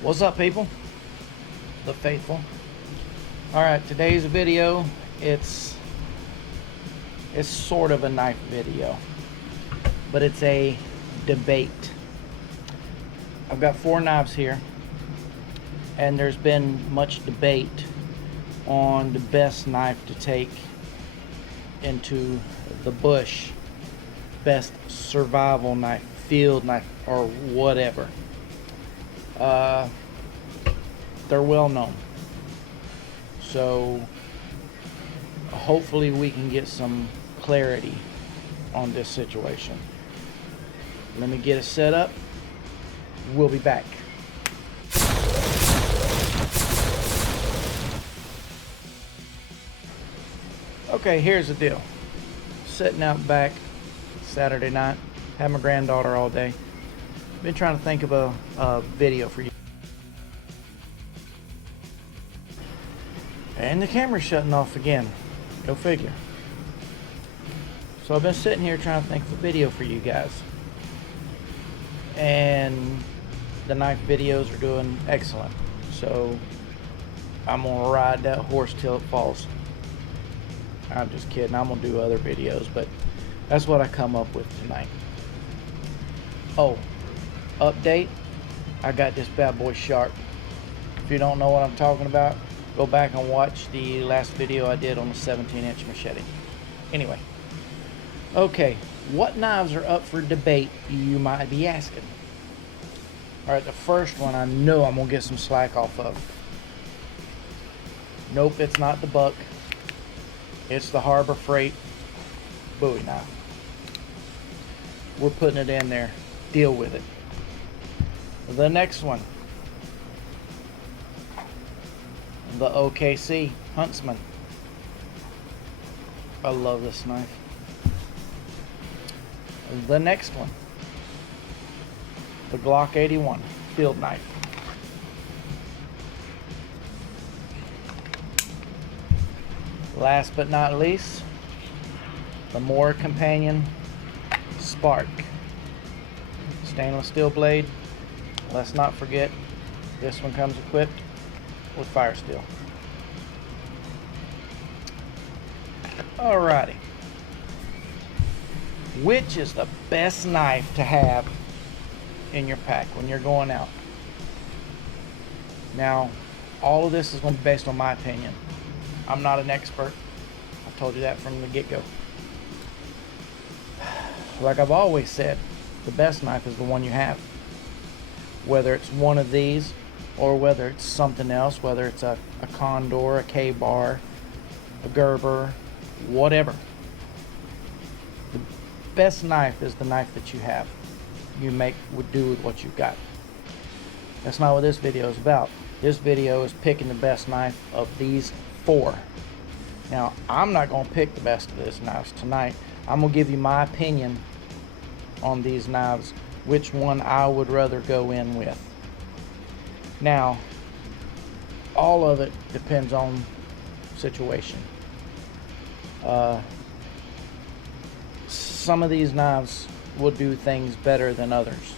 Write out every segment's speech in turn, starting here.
What's up, people? The faithful. All right, today's video, it's sort of a knife video, but it's a debate. I've got 4 knives here, and there's been much debate on the best knife to take into the bush, best survival knife, field knife, or whatever. They're well known, so hopefully we can get some clarity on this situation. Let me get it set up. We'll be back. Okay, here's the deal. Sitting out back Saturday night, had my granddaughter all day. Been trying to think of a video for you. And the camera's shutting off again. Go figure. So I've been sitting here trying to think of a video for you guys. And the knife videos are doing excellent. So I'm gonna ride that horse till it falls. I'm just kidding. I'm gonna do other videos, but that's what I come up with tonight. Oh, update. I got this bad boy sharp. If you don't know what I'm talking about, go back and watch the last video I did on the 17-inch machete. Anyway, okay, what knives are up for debate, you might be asking? Alright, the first one I know I'm going to get some slack off of. Nope, it's not the Buck. It's the Harbor Freight Bowie knife. We're putting it in there. Deal with it. The next one, the OKC Huntsman. I love this knife. The next one, the Glock 81 field knife. Last but not least, the Mora Companion Spark stainless steel blade. Let's not forget, this one comes equipped with fire steel. Alrighty. Which is the best knife to have in your pack when you're going out? Now, all of this is going to be based on my opinion. I'm not an expert. I told you that from the get-go. Like I've always said, the best knife is the one you have. Whether it's one of these or whether it's something else, whether it's a Condor, a K-Bar, a Gerber, whatever. The best knife is the knife that you have. You would do with what you've got. That's not what this video is about. This video is picking the best knife of these 4. Now, I'm not going to pick the best of these knives tonight. I'm going to give you my opinion on these knives, which one I would rather go in with. Now, all of it depends on situation. Some of these knives will do things better than others.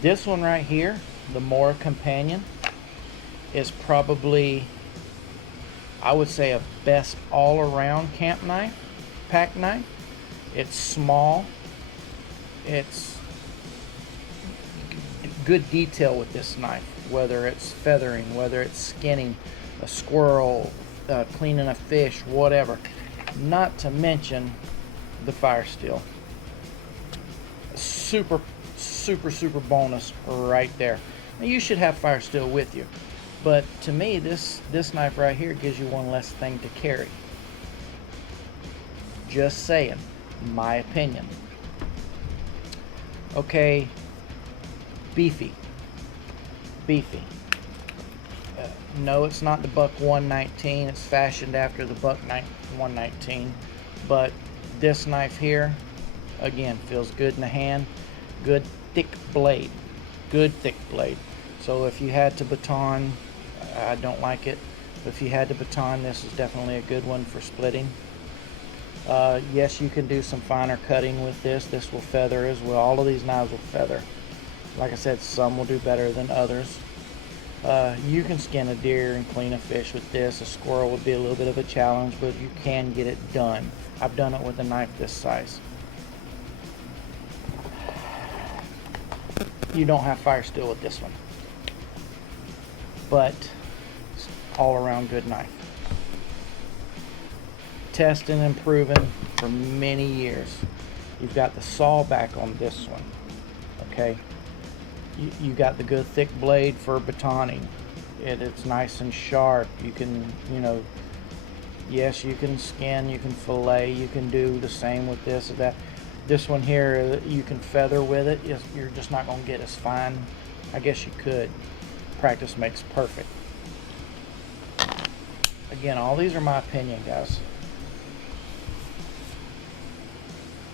This one right here, the Mora Companion, is probably, I would say, a best all-around camp knife, pack knife. It's small. It's good detail with this knife, whether it's feathering, whether it's skinning a squirrel, cleaning a fish, whatever. Not to mention the fire steel. Super bonus right there. Now, you should have fire steel with you, but to me, this knife right here gives you one less thing to carry. Just saying, my opinion. Okay, beefy. No, it's not the Buck 119. It's fashioned after the Buck 119, but this knife here, again, feels good in the hand. Good thick blade. So if you had to baton, I don't like it. But if you had to baton, this is definitely a good one for splitting. Yes, you can do some finer cutting with this. This will feather as well. All of these knives will feather. Like I said, some will do better than others. You can skin a deer and clean a fish with this. A squirrel would be a little bit of a challenge, but you can get it done. I've done it with a knife this size. You don't have fire steel with this one, but it's all around good knife. Tested and proven for many years. You've got the saw back on this one, okay? You got the good thick blade for batoning. It's nice and sharp. You can, yes, you can skin, you can fillet, you can do the same with this or that. This one here, you can feather with it. You're just not going to get as fine. I guess you could. Practice makes perfect. Again, all these are my opinion, guys.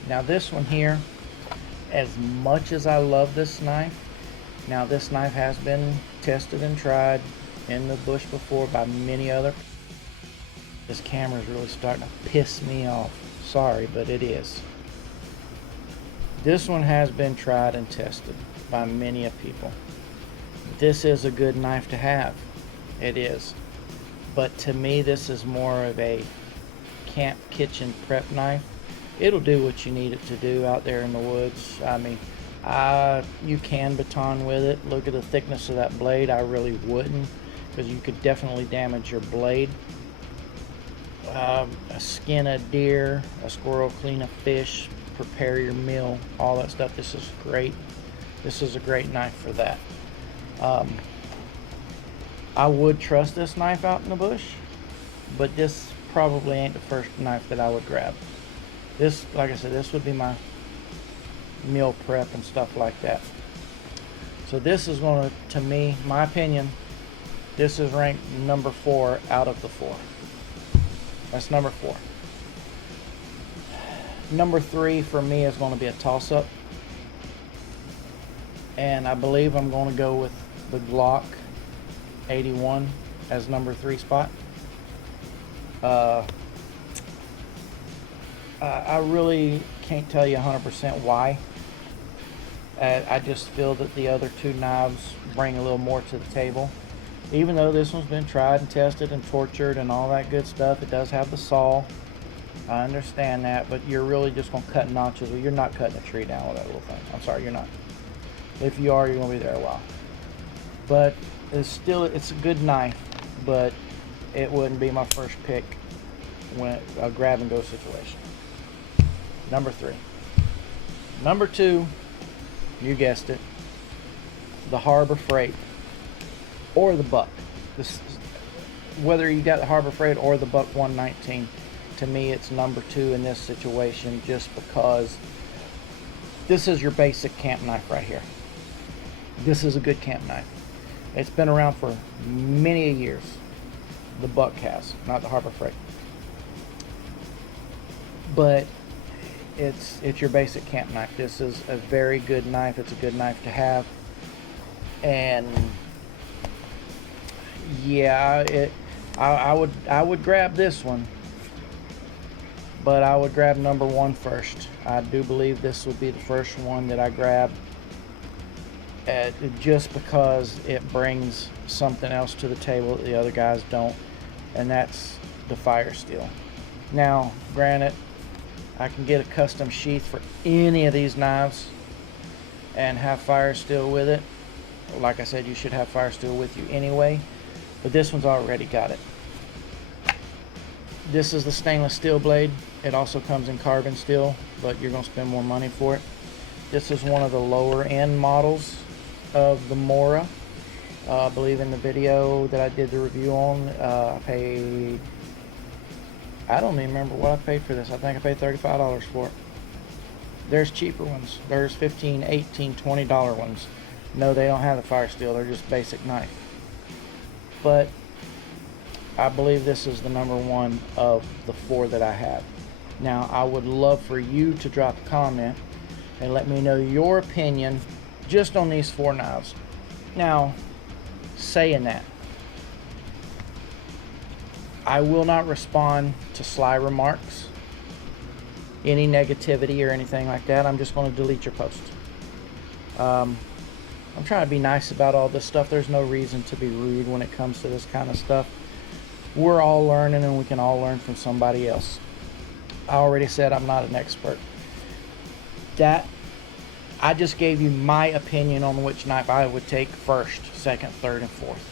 Now this one here, as much as I love this knife, now this knife has been tested and tried in the bush before by many other. This camera is really starting to piss me off. Sorry, but it is. This one has been tried and tested by many people. This is a good knife to have. It is. But to me, this is more of a camp kitchen prep knife. It'll do what you need it to do out there in the woods. I mean, you can baton with it. Look at the thickness of that blade. I really wouldn't, because you could definitely damage your blade. Skin a deer, a squirrel, clean a fish, prepare your meal, all that stuff. This is great. This is a great knife for that. I would trust this knife out in the bush, but this probably ain't the first knife that I would grab. This, like I said, this would be my meal prep and stuff like that. So this is going to me, my opinion, this is ranked number 4 out of the 4. That's number 4. Number 3 for me is going to be a toss-up, and I believe I'm going to go with the Glock 81 as number 3 spot. I really can't tell you 100% why. I just feel that the other 2 knives bring a little more to the table. Even though this one's been tried and tested and tortured and all that good stuff, it does have the saw. I understand that, but you're really just going to cut notches. Well, you're not cutting a tree down with that little thing. I'm sorry, you're not. If you are, you're going to be there a while. But it's a good knife, but it wouldn't be my first pick when a grab and go situation. Number 3. Number 2, you guessed it, the Harbor Freight or the Buck. Whether you got the Harbor Freight or the Buck 119, to me it's number 2 in this situation, just because this is your basic camp knife right here. This is a good camp knife. It's been around for many years. The Buck has, not the Harbor Freight. But it's your basic camp knife. This is a very good knife. It's a good knife to have. And yeah, I would grab this one, but I would grab number 1 first. I do believe this would be the first one that I grab, just because it brings something else to the table that the other guys don't, and that's the fire steel. Now, granted, I can get a custom sheath for any of these knives and have fire steel with it. Like I said, you should have fire steel with you anyway, but this one's already got it. This is the stainless steel blade. It also comes in carbon steel, but you're going to spend more money for it. This is one of the lower end models of the Mora. I believe in the video that I did the review on, I paid, I don't even remember what I paid for this. I think I paid $35 for it. There's cheaper ones. There's $15, $18, $20 ones. No, they don't have the fire steel. They're just basic knife. But I believe this is the number 1 of the 4 that I have. Now, I would love for you to drop a comment and let me know your opinion just on these 4 knives. Now, saying that, I will not respond to sly remarks, any negativity or anything like that. I'm just going to delete your post. I'm trying to be nice about all this stuff. There's no reason to be rude when it comes to this kind of stuff. We're all learning, and we can all learn from somebody else. I already said I'm not an expert. I just gave you my opinion on which knife I would take first, second, third, and fourth.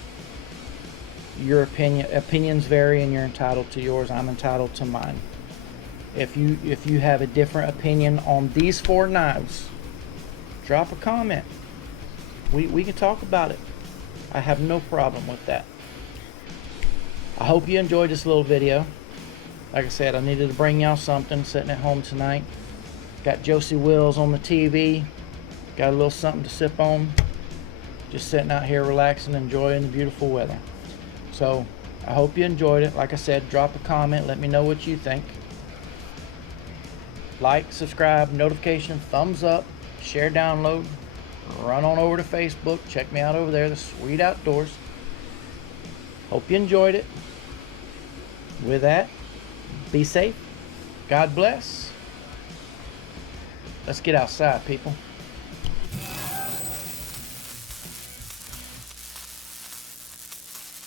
Your opinions vary, and you're entitled to yours. I'm entitled to mine. If you have a different opinion on these 4 knives, drop a comment. We can talk about it. I have no problem with that. I hope you enjoyed this little video. Like I said, I needed to bring y'all something sitting at home tonight. Got Josie Wills on the TV. Got a little something to sip on. Just sitting out here relaxing, enjoying the beautiful weather. So I hope you enjoyed it. Like I said, drop a comment. Let me know what you think. Like, subscribe, notification, thumbs up, share, download. Run on over to Facebook. Check me out over there. The Sweet Outdoors. Hope you enjoyed it. With that, be safe. God bless. Let's get outside, people.